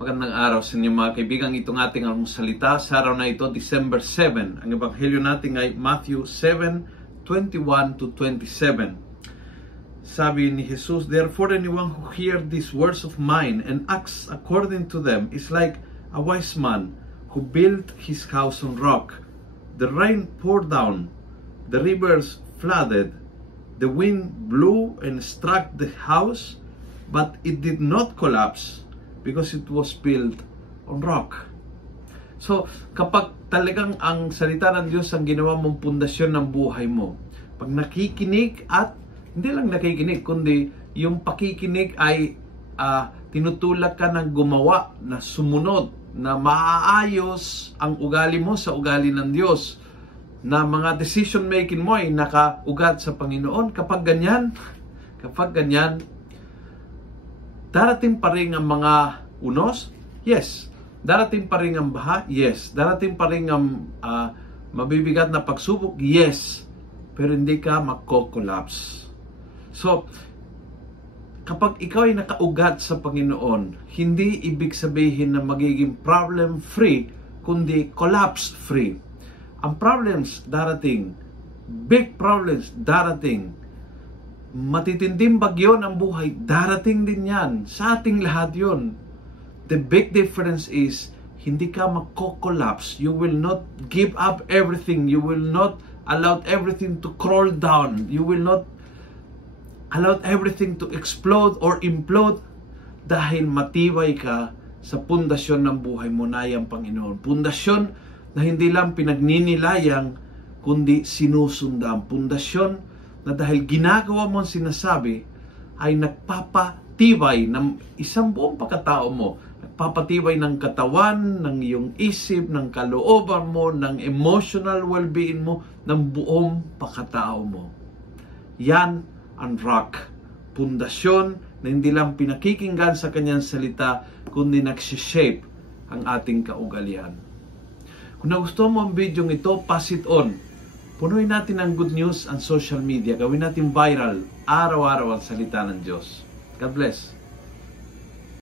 Magandang araw sa inyo mga kaibigan. Itong ating salita sa araw na ito, December 7. Ang ebanghelyo natin ay Matthew 7:21 to 27. Sabi ni Jesus, "Therefore anyone who hears these words of mine and acts according to them is like a wise man who built his house on rock. The rain poured down, the rivers flooded, the wind blew and struck the house, but it did not collapse because it was built on rock." So, kapag talagang ang salita ng Diyos ang ginawa mong pundasyon ng buhay mo, pag nakikinig at hindi lang nakikinig, kundi yung pakikinig ay tinutulak ka ng gumawa, na sumunod, na maaayos ang ugali mo sa ugali ng Diyos, na mga decision making mo ay nakaugat sa Panginoon. Kapag ganyan, darating pa rin ang mga unos? Yes. Darating pa rin ang baha? Yes. Darating pa rin ang mabibigat na pagsubok? Yes. Pero hindi ka magko-collapse. So, kapag ikaw ay nakaugat sa Panginoon, hindi ibig sabihin na magiging problem-free, kundi collapse-free. Ang problems darating, big problems darating, matitinding bagyo ng buhay, darating din yan. Sa ating lahat yun. The big difference is, hindi ka magko-collapse. You will not give up everything. You will not allow everything to crawl down. You will not allow everything to explode or implode, dahil matibay ka sa pundasyon ng buhay mo na yung Panginoon. Pundasyon na hindi lang pinagninilayang, kundi sinusundan. Pundasyon na dahil ginagawa mo ang sinasabi, ay nagpapatibay ng isang buong pagkatao mo. Nagpapatibay ng katawan, ng iyong isip, ng kalooban mo, ng emotional well-being mo, ng buong pagkatao mo. Yan ang rock. Pundasyon na hindi lang pinakikinggan sa kanyang salita, kundi nagsishape ang ating kaugalian. Kung nagustuhan mo ang video ito, pass it on. Punuin natin ang good news ang social media. Gawin natin viral, araw-araw ang salita ng Diyos. God bless.